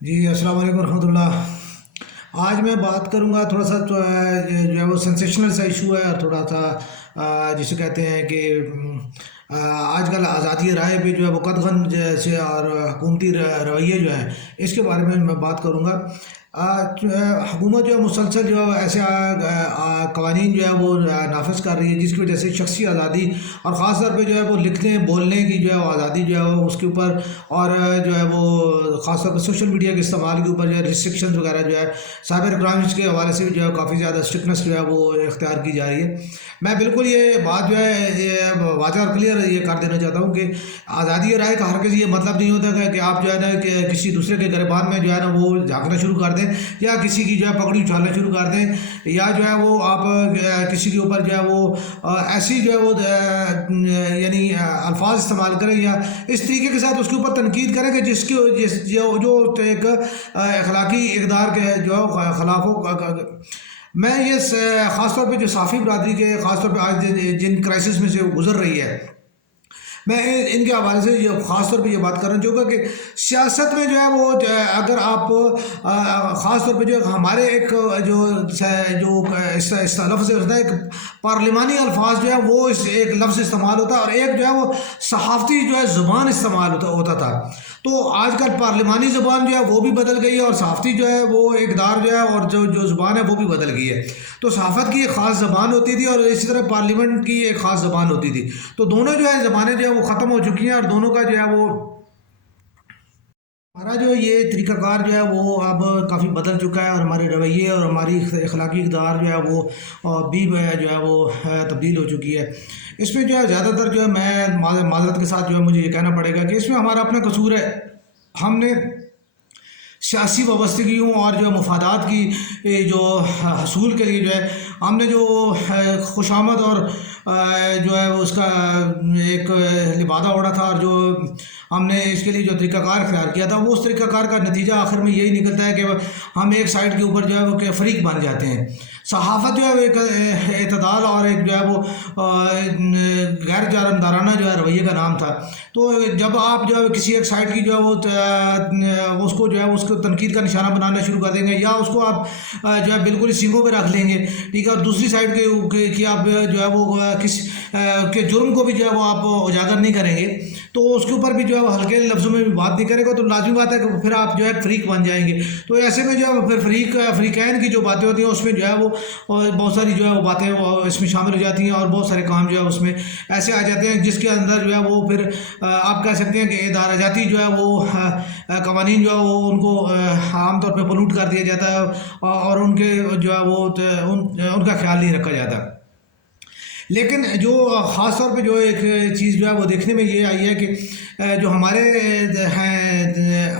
جی السلام علیکم ورحمۃ اللہ۔ آج میں بات کروں گا تھوڑا سا جو ہے وہ سینسیشنل سا ایشو ہے، اور تھوڑا سا جسے کہتے ہیں کہ آج کل آزادی رائے پہ جو ہے وہ قدغن جیسے اور حکومتی رویے جو ہیں اس کے بارے میں بات کروں گا۔ حکومت جو ہے مسلسل جو ہے ایسے قوانین جو ہے وہ نافذ کر رہی ہے جس کی وجہ سے شخصی آزادی اور خاص طور پہ جو ہے وہ لکھنے بولنے کی جو ہے وہ آزادی جو ہے وہ اس کے اوپر، اور جو ہے وہ خاص طور پہ سوشل میڈیا کے استعمال کے اوپر جو ہے ریسٹرکشنز وغیرہ جو ہے سائبر کرائمز کے حوالے سے جو ہے کافی زیادہ اسٹرکٹنس جو ہے وہ اختیار کی جا رہی ہے۔ میں بالکل یہ بات جو ہے یہ واضح اور کلیئر یہ کر دینا چاہتا ہوں کہ آزادی رائے کا ہرگز یہ مطلب نہیں ہوتا کہ آپ جو ہے نا کہ کسی دوسرے کے گریبان میں جو ہے نا وہ جھانکنا شروع کر دیں، یا کسی کی جو ہے پگڑی اچھالنا شروع کر دیں، یا جو ہے وہ آپ کسی کے اوپر جو ہے وہ ایسی جو ہے وہ یعنی الفاظ استعمال کریں یا اس طریقے کے ساتھ اس کے اوپر تنقید کریں کہ جس کی جو ایک اخلاقی اقدار کے جو خلاف ہو۔ میں یہ خاص طور پہ جو صحافی برادری کے خاص طور پہ آج جن کرائسس میں سے گزر رہی ہے، میں ان کے حوالے سے یہ خاص طور پہ یہ بات کرنا چاہوں گا کہ سیاست میں جو ہے وہ اگر آپ خاص طور پہ جو ہمارے ایک جو اس لفظ ہوتا ہے، ایک پارلیمانی الفاظ جو ہے وہ ایک لفظ استعمال ہوتا ہے، اور ایک جو ہے وہ صحافتی جو ہے زبان استعمال ہوتا تھا۔ تو آج کل پارلیمانی زبان جو ہے وہ بھی بدل گئی ہے، اور صحافتی جو ہے وہ اقدار جو ہے اور جو زبان ہے وہ بھی بدل گئی ہے۔ تو صحافت کی ایک خاص زبان ہوتی تھی اور اسی طرح پارلیمنٹ کی ایک خاص زبان ہوتی تھی، تو دونوں جو ہے زبانیں جو ہے وہ ختم ہو چکی ہیں، اور دونوں کا جو ہے وہ ہمارا جو یہ طریقہ کار جو ہے وہ اب کافی بدل چکا ہے، اور ہمارے رویے اور ہماری اخلاقی اقدار جو ہے وہ بھی جو ہے وہ تبدیل ہو چکی ہے۔ اس میں جو ہے زیادہ تر جو ہے میں معذرت کے ساتھ جو ہے مجھے یہ کہنا پڑے گا کہ اس میں ہمارا اپنا قصور ہے۔ ہم نے سیاسی وابستگیوں اور جو مفادات کی جو حصول کے لیے جو ہے ہم نے جو خوش آمد اور جو ہے اس کا ایک لبادہ اوڑھا تھا، اور جو ہم نے اس کے لیے جو طریقہ کار اختیار کیا تھا، وہ اس طریقہ کار کا نتیجہ آخر میں یہی نکلتا ہے کہ ہم ایک سائڈ کے اوپر جو ہے وہ کہ فریق بن جاتے ہیں۔ صحافت جو ہے وہ ایک اعتدال اور ایک جو ہے وہ غیر جانبدارانہ جو ہے رویے کا نام تھا۔ تو جب آپ جو ہے کسی ایک سائڈ کی جو ہے وہ اس کو جو ہے اس کو تنقید کا نشانہ بنانا شروع کر دیں گے، یا اس کو آپ جو ہے بالکل ہی سینگوں پہ رکھ لیں گے، ٹھیک ہے، اور دوسری سائڈ کے آپ جو ہے وہ کس کے جرم کو بھی جو ہے وہ آپ اجاگر نہیں کریں گے، تو اس کے اوپر بھی جو ہے وہ ہلکے لفظوں میں بھی بات نہیں کرے گا، تو لازمی بات ہے کہ پھر آپ جو ہے فریق بن جائیں گے۔ تو ایسے میں جو ہے پھر فریقین کی جو باتیں ہوتی ہیں اس میں جو ہے وہ بہت ساری جو ہے وہ باتیں اس میں شامل ہو جاتی ہیں، اور بہت سارے کام جو ہے اس میں ایسے آ جاتے ہیں جس کے اندر جو ہے وہ پھر آپ کہہ سکتے ہیں کہ ادارہ جاتی جو ہے وہ قوانین جو ہے وہ ان کو عام طور پہ پلوٹ کر دیا جاتا ہے، اور ان کے جو ہے وہ ان کا خیال نہیں رکھا جاتا۔ لیکن جو خاص طور پہ جو ایک چیز جو ہے وہ دیکھنے میں یہ آئی ہے کہ جو ہمارے ہیں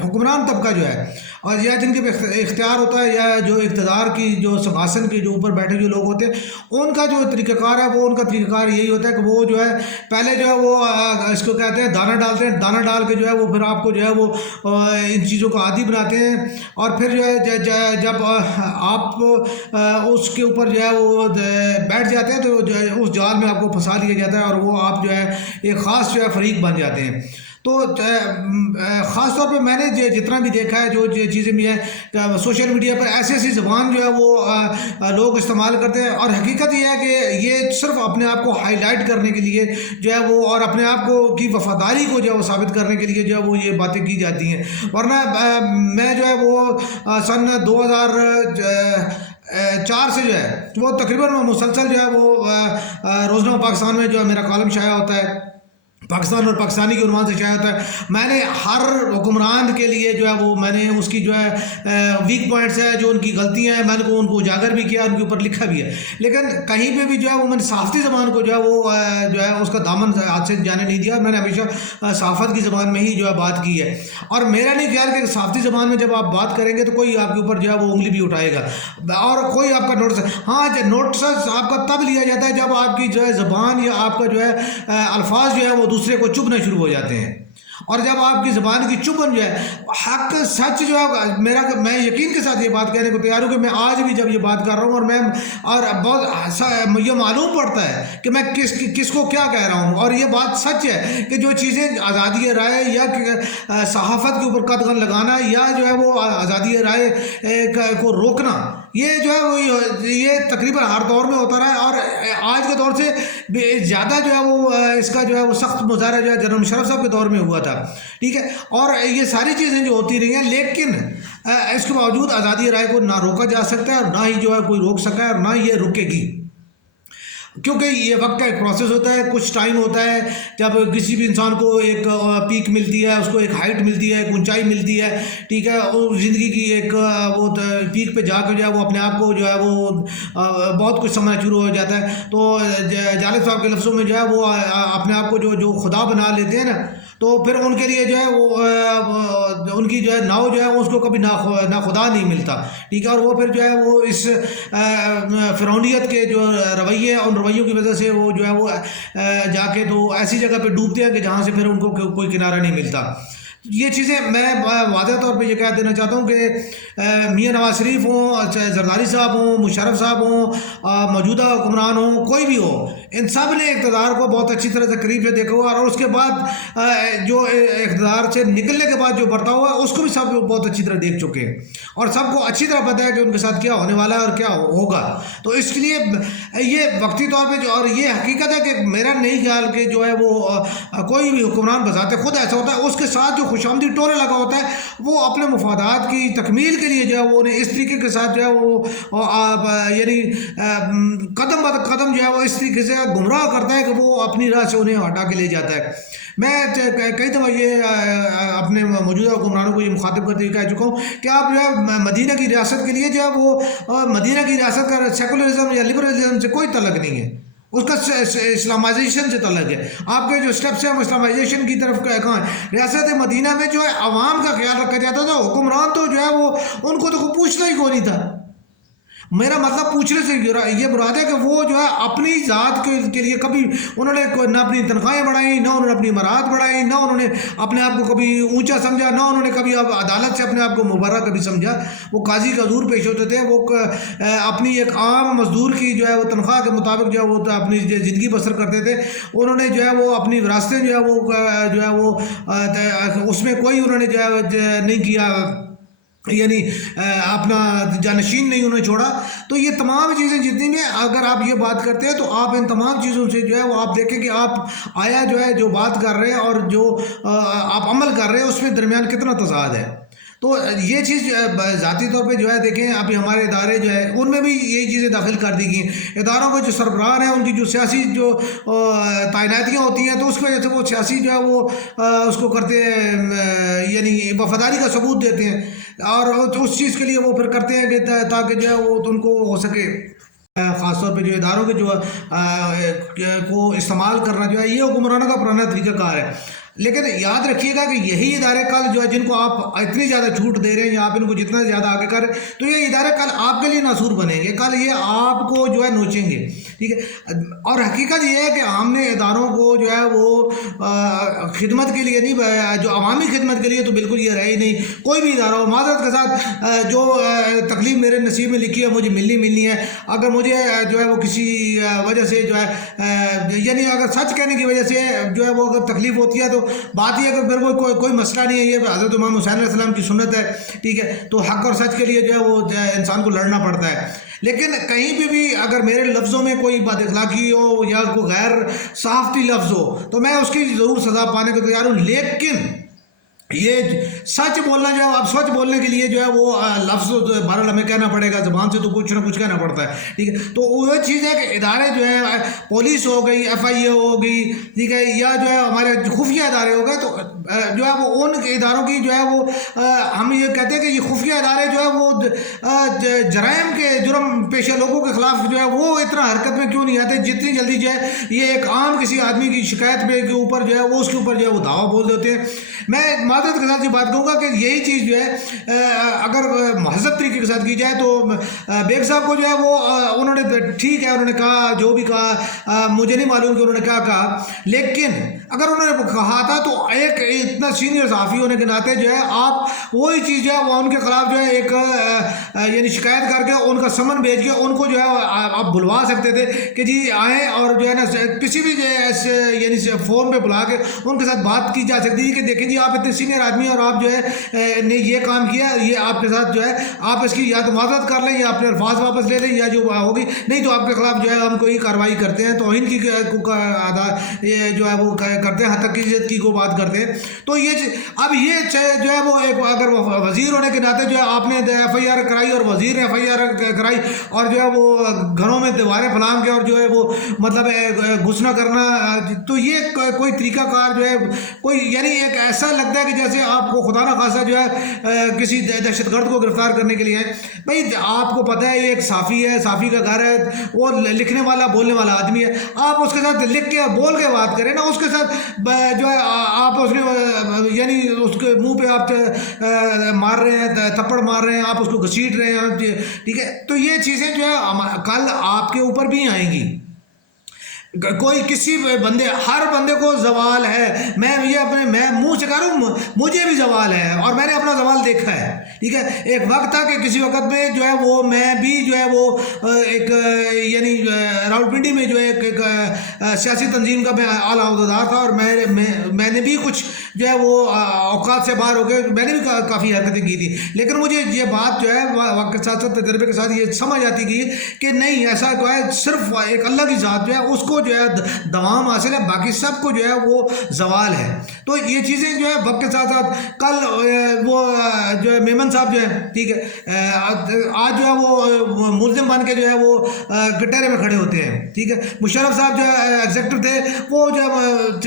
حکمران طبقہ جو ہے، اور یا جن کے اختیار ہوتا ہے، یا جو اقتدار کی جو سماسن کے جو اوپر بیٹھے جو لوگ ہوتے ہیں، ان کا جو طریقہ کار ہے وہ ان کا طریقہ کار یہی ہوتا ہے کہ وہ جو ہے پہلے جو ہے وہ اس کو کہتے ہیں دانہ ڈالتے ہیں، دانہ ڈال کے جو ہے وہ پھر آپ کو جو ہے وہ ان چیزوں کو عادی بناتے ہیں، اور پھر جو ہے جب آپ اس کے اوپر جو ہے وہ بیٹھ جاتے ہیں تو جو ہے اس جال میں آپ کو پھنسا دیا جاتا ہے، اور وہ آپ جو ہے ایک خاص جو ہے فریق بن جاتے ہیں۔ تو خاص طور پہ میں نے جتنا بھی دیکھا ہے جو چیزیں بھی ہیں سوشل میڈیا پر ایسی ایسی زبان جو ہے وہ لوگ استعمال کرتے ہیں، اور حقیقت یہ ہے کہ یہ صرف اپنے آپ کو ہائی لائٹ کرنے کے لیے جو ہے وہ، اور اپنے آپ کو کی وفاداری کو جو ہے وہ ثابت کرنے کے لیے جو ہے وہ یہ باتیں کی جاتی ہیں۔ ورنہ میں جو ہے وہ سن 2004 سے جو ہے وہ تقریباً مسلسل جو ہے وہ روزنامہ پاکستان میں جو ہے میرا کالم شائع ہوتا ہے، پاکستان اور پاکستانی کے عنوان سے شائع ہوتا ہے۔ میں نے ہر حکمران کے لیے جو ہے وہ میں نے اس کی جو ہے ویک پوائنٹس ہے، جو ان کی غلطیاں ہیں، میں نے ان کو اجاگر بھی کیا، ان کے اوپر لکھا بھی ہے، لیکن کہیں پہ بھی جو ہے وہ میں نے صحافتی زبان کو جو ہے وہ جو ہے اس کا دامن ہاتھ سے جانے نہیں دیا۔ میں نے ہمیشہ صحافت کی زبان میں ہی جو ہے بات کی ہے، اور میرا نہیں خیال کہ صحافتی زبان میں جب آپ بات کریں گے تو کوئی آپ کے اوپر جو ہے وہ انگلی بھی اٹھائے گا، اور کوئی آپ کا نوٹس آپ کا تب لیا جاتا ہے جب آپ کی جو ہے زبان یا آپ کا جو ہے الفاظ جو ہے وہ دوسرے کو چبھنا شروع ہو جاتے ہیں، اور جب آپ کی زبان کی چبن جو ہے حق سچ جو ہے میں یقین کے ساتھ یہ بات کہنے کو تیار ہوں کہ میں آج بھی جب یہ بات کر رہا ہوں اور بہت یہ معلوم پڑتا ہے کہ میں کس کو کیا کہہ رہا ہوں، اور یہ بات سچ ہے کہ جو چیزیں آزادی رائے یا صحافت کے اوپر قدغن لگانا یا جو ہے وہ آزادی رائے کو روکنا، یہ جو ہے وہ یہ تقریباً ہر دور میں ہوتا رہا ہے، اور آج کے دور سے زیادہ جو ہے وہ اس کا جو ہے وہ سخت مظاہرہ جو ہے جنرل مشرف صاحب کے دور میں ہوا تھا، ٹھیک ہے، اور یہ ساری چیزیں جو ہوتی رہی ہیں، لیکن اس کے باوجود آزادی رائے کو نہ روکا جا سکتا ہے اور نہ ہی جو ہے کوئی روک سکا ہے اور نہ یہ رکے گی، کیونکہ یہ وقت کا ایک پروسیس ہوتا ہے، کچھ ٹائم ہوتا ہے جب کسی بھی انسان کو ایک پیک ملتی ہے، اس کو ایک ہائٹ ملتی ہے، ایک اونچائی ملتی ہے، ٹھیک ہے، اور زندگی کی ایک وہ پیک پہ جا کے جو ہے وہ اپنے آپ کو جو ہے وہ بہت کچھ سمجھنا شروع ہو جاتا ہے، تو جالب صاحب کے لفظوں میں جو ہے وہ اپنے آپ کو جو خدا بنا لیتے ہیں نا، تو پھر ان کے لیے جو ہے وہ ان کی جو ہے ناؤ جو ہے اس کو کبھی نہ خدا نہیں ملتا، ٹھیک ہے، اور وہ پھر جو ہے وہ اس فرعونیت کے جو رویے ہیں، ان رویوں کی وجہ سے وہ جو ہے وہ جا کے تو ایسی جگہ پہ ڈوبتے ہیں کہ جہاں سے پھر ان کو کوئی کنارہ نہیں ملتا۔ یہ چیزیں میں واضح طور پہ یہ کہہ دینا چاہتا ہوں کہ میاں نواز شریف ہوں، زرداری صاحب ہوں، مشرف صاحب ہوں، موجودہ حکمران ہوں، کوئی بھی ہو، ان سب نے اقتدار کو بہت اچھی طرح سے قریب سے دیکھا ہوا، اور اس کے بعد جو اقتدار سے نکلنے کے بعد جو برتاؤ ہوا اس کو بھی سب بہت اچھی طرح دیکھ چکے ہیں، اور سب کو اچھی طرح پتہ ہے کہ ان کے ساتھ کیا ہونے والا ہے اور کیا ہوگا۔ تو اس کے لیے یہ وقتی طور پہ اور یہ حقیقت ہے کہ میرا نہیں خیال کہ جو ہے وہ کوئی بھی حکمران بذات خود ایسا ہوتا ہے، اس کے ساتھ جو خوش آمدید ٹولے لگا ہوتا ہے وہ اپنے مفادات کی تکمیل کے لیے جو ہے وہ انہیں اس طریقے کے ساتھ جو ہے وہ یعنی قدم بہ قدم جو ہے وہ اس طریقے سے گمراہ کرتا ہے کہ وہ اپنی راہ سے انہیں ہٹا کے لے جاتا ہے۔ میں کئی دفعہ یہ اپنے موجودہ حکمرانوں کو یہ مخاطب کرتے ہوئے کہہ چکا ہوں کہ آپ جو ہے مدینہ کی ریاست کے لیے جو ہے وہ مدینہ کی ریاست کا سیکولرزم یا لبرلزم سے کوئی تعلق نہیں ہے، اس کا اسلامائزیشن سے تعلق ہے۔ آپ کے جو سٹیپس ہیں وہ اسلامائزیشن کی طرف کہاں ہے؟ ریاست مدینہ میں جو ہے عوام کا خیال رکھا جاتا تھا، حکمران تو جو ہے وہ ان کو تو پوچھنا ہی کوئی نہیں تھا۔ میرا مطلب پوچھنے سے یہ مراد ہے کہ وہ جو ہے اپنی ذات کے لیے کبھی انہوں نے نہ اپنی تنخواہیں بڑھائیں، نہ انہوں نے اپنی امارات بڑھائیں، نہ انہوں نے اپنے آپ کو کبھی اونچا سمجھا، نہ انہوں نے کبھی عدالت سے اپنے آپ کو مبرہ کبھی سمجھا۔ وہ قاضی کا حضور پیش ہوتے تھے، وہ اپنی ایک عام مزدور کی جو ہے وہ تنخواہ کے مطابق جو ہے وہ اپنی زندگی بسر کرتے تھے۔ انہوں نے جو ہے وہ اپنی وراثتیں جو ہے وہ اس میں کوئی انہوں نے جو ہے نہیں کیا، یعنی اپنا جانشین نہیں انہوں نے چھوڑا۔ تو یہ تمام چیزیں جتنی بھی اگر آپ یہ بات کرتے ہیں تو آپ ان تمام چیزوں سے جو ہے وہ آپ دیکھیں کہ آپ آیا جو ہے جو بات کر رہے ہیں اور جو آپ عمل کر رہے ہیں اس میں درمیان کتنا تضاد ہے۔ تو یہ چیز ذاتی طور پہ جو ہے دیکھیں ابھی ہمارے ادارے جو ہے ان میں بھی یہی چیزیں داخل کر دی گئی ہیں۔ اداروں کے جو سربراہ ہیں ان کی جو سیاسی جو تعیناتیاں ہوتی ہیں تو اس کی وجہ سے وہ سیاسی جو ہے وہ اس کو کرتے ہیں، یعنی وفاداری کا ثبوت دیتے ہیں، اور اس چیز کے لیے وہ پھر کرتے ہیں کہ تاکہ جو ہے وہ ان کو ہو سکے خاص طور پہ جو اداروں کے جو کو استعمال کرنا جو ہے یہ حکمرانوں کا پرانا طریقہ کار ہے۔ لیکن یاد رکھیے گا کہ یہی ادارے کل جو ہے جن کو آپ اتنی زیادہ چھوٹ دے رہے ہیں یا آپ ان کو جتنا زیادہ آگے کر رہے ہیں تو یہ ادارے کل آپ کے لیے ناسور بنیں گے، کل یہ آپ کو جو ہے نوچیں گے، ٹھیک ہے۔ اور حقیقت یہ ہے کہ ہم نے اداروں کو جو ہے وہ خدمت کے لیے نہیں، جو عوامی خدمت کے لیے تو بالکل یہ رہے ہی نہیں۔ کوئی بھی ادارہ ہو، معذرت کے ساتھ جو تکلیف میرے نصیب میں لکھی ہے مجھے ملنی ہے، اگر مجھے جو ہے وہ کسی وجہ سے جو ہے یعنی اگر سچ کہنے کی وجہ سے جو ہے وہ اگر تکلیف ہوتی ہے تو بات یہ ہے کہ پھر وہ کوئی مسئلہ نہیں ہے، یہ حضرت امام حسین علیہ السلام کی سنت ہے، ٹھیک ہے، تو حق اور سچ کے لیے جو ہے وہ انسان کو لڑنا پڑتا ہے۔ لیکن کہیں پہ بھی اگر میرے لفظوں میں کوئی بد اخلاقی ہو یا کوئی غیر صحافتی لفظ ہو تو میں اس کی ضرور سزا پانے کو تیار ہوں، لیکن یہ سچ بولنا جو ہے اب سچ بولنے کے لیے جو ہے وہ لفظ بہرحال ہمیں کہنا پڑے گا، زبان سے تو کچھ نہ کچھ کہنا پڑتا ہے، ٹھیک ہے۔ تو وہ چیز ہے کہ ادارے جو ہے پولیس ہو گئی، ایف آئی اے ہو گئی، ٹھیک ہے، یا جو ہے ہمارے خفیہ ادارے ہو گئے، تو جو ہے وہ ان اداروں کی جو ہے وہ ہم یہ کہتے ہیں کہ یہ خفیہ ادارے جو ہے وہ جرائم کے جرم پیشہ لوگوں کے خلاف جو ہے وہ اتنا حرکت میں کیوں نہیں آتے جتنی جلدی جو ہے یہ ایک عام کسی آدمی کی شکایت پہ کے اوپر جو ہے وہ اس کے اوپر جو ہے وہ دعویٰ بول دیتے ہیں۔ میں معذرت کے ساتھ یہ بات کہوں گا کہ یہی چیز جو ہے اگر مہذب طریقے کے ساتھ کی جائے تو بیگ صاحب کو جو ہے وہ انہوں نے ٹھیک ہے انہوں نے کہا جو بھی کہا، مجھے نہیں معلوم کہ انہوں نے کیا کہا، لیکن اگر انہوں نے کہا تھا تو ایک اتنا سینئر صحافی ہونے کے ناطے جو ہے آپ وہی چیز جو ہے وہ ان کے خلاف جو ہے ایک یعنی شکایت کر کے ان کا سمن بھیج کے ان کو جو ہے آپ بلوا سکتے تھے کہ جی آئیں اور جو ہے نا کسی بھی جو ہے یعنی فون پہ بلا کے ان کے ساتھ بات کی جا سکتی ہے کہ دیکھیں جی آپ اتنے سینئر آدمی اور آپ جو ہے نے یہ کام کیا، یہ آپ کے ساتھ جو ہے آپ اس کی یا تو معذرت کر لیں یا اپنے الفاظ واپس لے لیں یا جو ہوگی، نہیں تو آپ کے خلاف جو ہے ہم کوئی کارروائی کرتے ہیں، توہین کی جو ہے وہ کرتے ہیں، حقیقت کی کو بات کرتے ہیں۔ تو یہ اب یہ جو ہے وہ ایک اگر وزیر ہونے کے ناطے جو ہے آپ نے ایف آئی آر کرائی اور وزیر نے ایف آئی آر کرائی اور جو ہے وہ گھروں میں دیواریں پھلانگ کے اور جو ہے وہ مطلب گھسنا کرنا، تو یہ کوئی طریقہ کار جو ہے کوئی یعنی ایک ایسا لگتا ہے کہ جیسے آپ کو خدا نخواستہ جو ہے کسی دہشت گرد کو گرفتار کرنے کے لیے ہے۔ بھائی آپ کو پتہ ہے یہ ایک صحافی ہے، صحافی کا گھر ہے، وہ لکھنے والا بولنے والا آدمی ہے، آپ اس کے ساتھ لکھ کے بول کے بات کریں نا، اس کے ساتھ جو ہے آپ اس کے یعنی اس کے منہ پہ آپ مار رہے ہیں، تھپڑ مار رہے ہیں، آپ اس کو گھسیٹ رہے ہیں، ٹھیک ہے؟ تو یہ چیزیں جو ہے کل آپ کے اوپر بھی آئیں گی۔ کوئی کسی بندے ہر بندے کو زوال ہے، میں یہ اپنے میں منہ سے کہہ رہا ہوں، مجھے بھی زوال ہے اور میں نے اپنا زوال دیکھا ہے، ٹھیک ہے؟ ایک وقت تھا کہ کسی وقت میں جو ہے وہ میں بھی جو ہے وہ ایک یعنی راولپنڈی میں جو ہے ایک سیاسی تنظیم کا میں اعلیٰ عہدیدار تھا اور میں نے بھی کچھ جو ہے وہ اوقات سے باہر ہو کے میں نے بھی کافی حرکتیں کی تھی، لیکن مجھے یہ بات جو ہے وقت کے ساتھ ساتھ تجربے کے ساتھ یہ سمجھ آتی گئی کہ نہیں، ایسا جو ہے صرف ایک اللہ کی ذات جو ہے اس کو جو ہے دوام حاصل ہے، باقی سب کو جو ہے وہ زوال ہے۔ تو یہ چیزیں جو ہے وقت کے ساتھ ساتھ کل وہ جو ہے میمن صاحب جو ہے، ٹھیک ہے، آج جو ہے وہ ملزم بن کے جو ہے وہ کٹہرے میں کھڑے ہوتے ہیں، ٹھیک ہے؟ مشرف صاحب جو ہے ایگزیکٹو تھے، وہ جو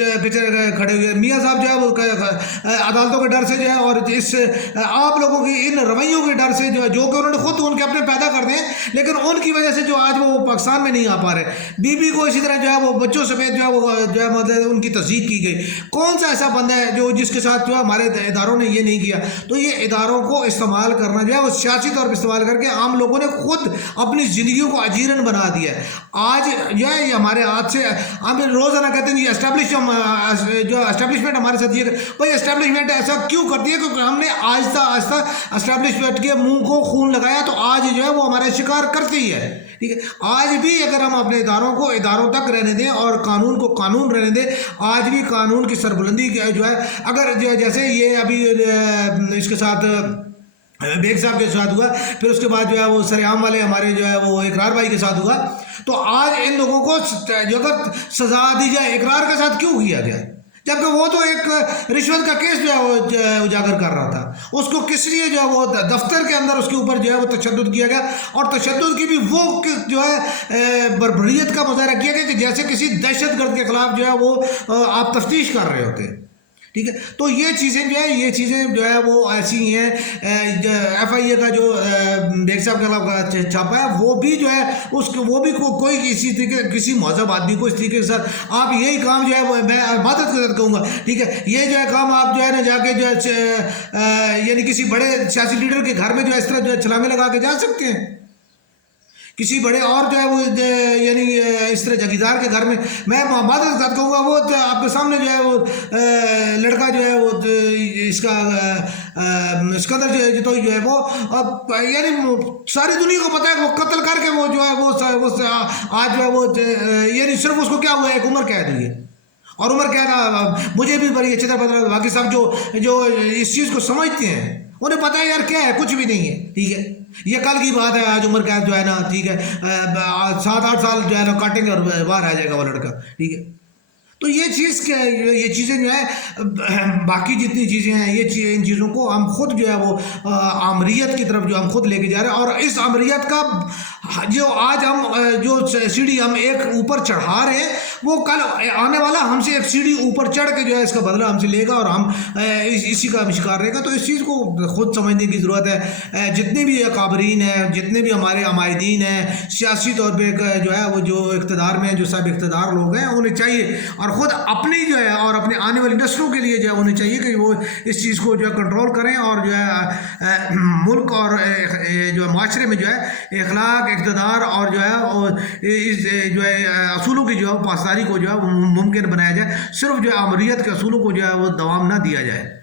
ہے کھڑے ہوئے، میاں صاحب جو ہے وہ عدالتوں کے ڈر سے جو ہے اور اس آپ لوگوں کی ان رویوں کے ڈر سے جو کہ انہوں نے خود ان کے اپنے پیدا کر دیں، لیکن ان کی وجہ سے جو آج وہ پاکستان میں نہیں آ پا رہے۔ بی بی کو اسی طرح جو ہے وہ بچوں سمیت جو ہے وہ جو ہے مطلب ان کی تصدیق کی گئی۔ کون سا ایسا بندہ ہے جو جس کے ساتھ جو ہے ہمارے اداروں نے یہ نہیں کیا؟ تو یہ اداروں کو استعمال کرنا جو ہے وہ سیاسی طور پر استعمال کر کے عام لوگوں نے خود اپنی زندگیوں کو اجیرن بنا دیا ہے۔ آج جو ہے یہ ہمارے ہاتھ سے ہم روزانہ کہتے ہیں یہ جو اسٹیبلشمنٹ ہمارے ساتھ یہ بھائی اسٹیبلشمنٹ ایسا کیوں کرتی ہے؟ کیونکہ ہم نے آہستہ آہستہ اسٹیبلشمنٹ کے منہ کو خون لگایا تو آج جو ہے وہ ہمارا شکار کرتی ہے، ٹھیک ہے؟ آج بھی اگر ہم اپنے اداروں کو اداروں تک رہنے دیں اور قانون کو قانون رہنے دیں، آج بھی قانون کی سربلندی جو ہے اگر جیسے یہ ابھی اس کے ساتھ بیگ صاحب کے ساتھ ہوا، پھر اس کے بعد جو ہے وہ سریام والے ہمارے جو ہے وہ اقرار بھائی کے ساتھ ہوا، تو آج ان لوگوں کو جو اگر سزا دی جائے اقرار کے ساتھ کیوں کیا گیا؟ جبکہ وہ تو ایک رشوت کا کیس جو ہے وہ اجاگر کر رہا تھا، اس کو کس لیے جو ہے وہ دفتر کے اندر اس کے اوپر جو ہے وہ تشدد کیا گیا، اور تشدد کی بھی وہ جو ہے بربریت کا مظاہرہ کیا گیا کہ جیسے کسی دہشت گرد کے خلاف جو ہے وہ آپ تفتیش کر رہے ہوتے ہیں، ٹھیک ہے؟ تو یہ چیزیں جو ہے وہ ایسی ہیں۔ ایف آئی اے کا جو بیگ صاحب کے خلاف چھاپا ہے وہ بھی جو ہے وہ بھی کوئی کسی طریقے کسی مہذب آدمی کو اس طریقے کے ساتھ آپ یہی کام جو ہے میں عبادت کے ساتھ کہوں گا، ٹھیک ہے؟ یہ جو ہے کام آپ جو ہے نا جا کے جو ہے یعنی کسی بڑے سیاسی لیڈر کے گھر میں جو ہے اس طرح جو ہے چھلانگیں لگا کے جا سکتے ہیں؟ کسی بڑے اور جو ہے وہ یعنی اس طرح جگیردار کے گھر میں عبادت کے ساتھ کہوں گا، وہ آپ کے سامنے جو ہے وہ لڑکا جو ہے وہ اس کا اسکندر جو ہے وہ یعنی ساری دنیا کو پتہ ہے وہ قتل کر کے وہ جو ہے وہ آج جو ہے وہ یعنی صرف اس کو کیا ہوا ہے، ایک عمر قید ہوئی ہے، اور عمر قید مجھے بھی بڑی اچھی طرح پتہ ہے، باقی سب جو اس چیز کو سمجھتے ہیں انہیں پتہ ہے یار کیا ہے، کچھ بھی نہیں ہے، ٹھیک ہے؟ یہ کل کی بات ہے، آج عمر قید جو ہے نا، ٹھیک ہے، 7-8 سال جو ہے نا کاٹیں گے اور باہر آ جائے گا وہ لڑکا، ٹھیک ہے؟ تو یہ چیزیں جو ہے باقی جتنی چیزیں ہیں یہ ان چیزوں کو ہم خود جو ہے وہ آمریت کی طرف جو ہم خود لے کے جا رہے ہیں، اور اس آمریت کا جو آج ہم جو سیڑھی ہم ایک اوپر چڑھا رہے ہیں وہ کل آنے والا ہم سے ایک سیڑھی اوپر چڑھ کے جو ہے اس کا بدلہ ہم سے لے گا اور ہم اسی کا شکار رہے گا۔ تو اس چیز کو خود سمجھنے کی ضرورت ہے۔ جتنے بھی اکابرین ہیں، جتنے بھی ہمارے عمائدین ہیں، سیاسی طور پہ جو ہے وہ جو اقتدار میں جو صاحب اقتدار لوگ ہیں، انہیں چاہیے، اور اور خود اپنی جو ہے اور اپنے آنے والی نسلوں کے لیے جو ہے انہیں چاہیے کہ وہ اس چیز کو جو ہے کنٹرول کریں اور جو ہے ملک اور جو ہے معاشرے میں جو ہے اخلاق، اقتدار اور جو ہے اس جو ہے اصولوں کی جو ہے پاسداری کو جو ہے ممکن بنایا جائے، صرف جو ہے آمریت کے اصولوں کو جو ہے وہ دوام نہ دیا جائے۔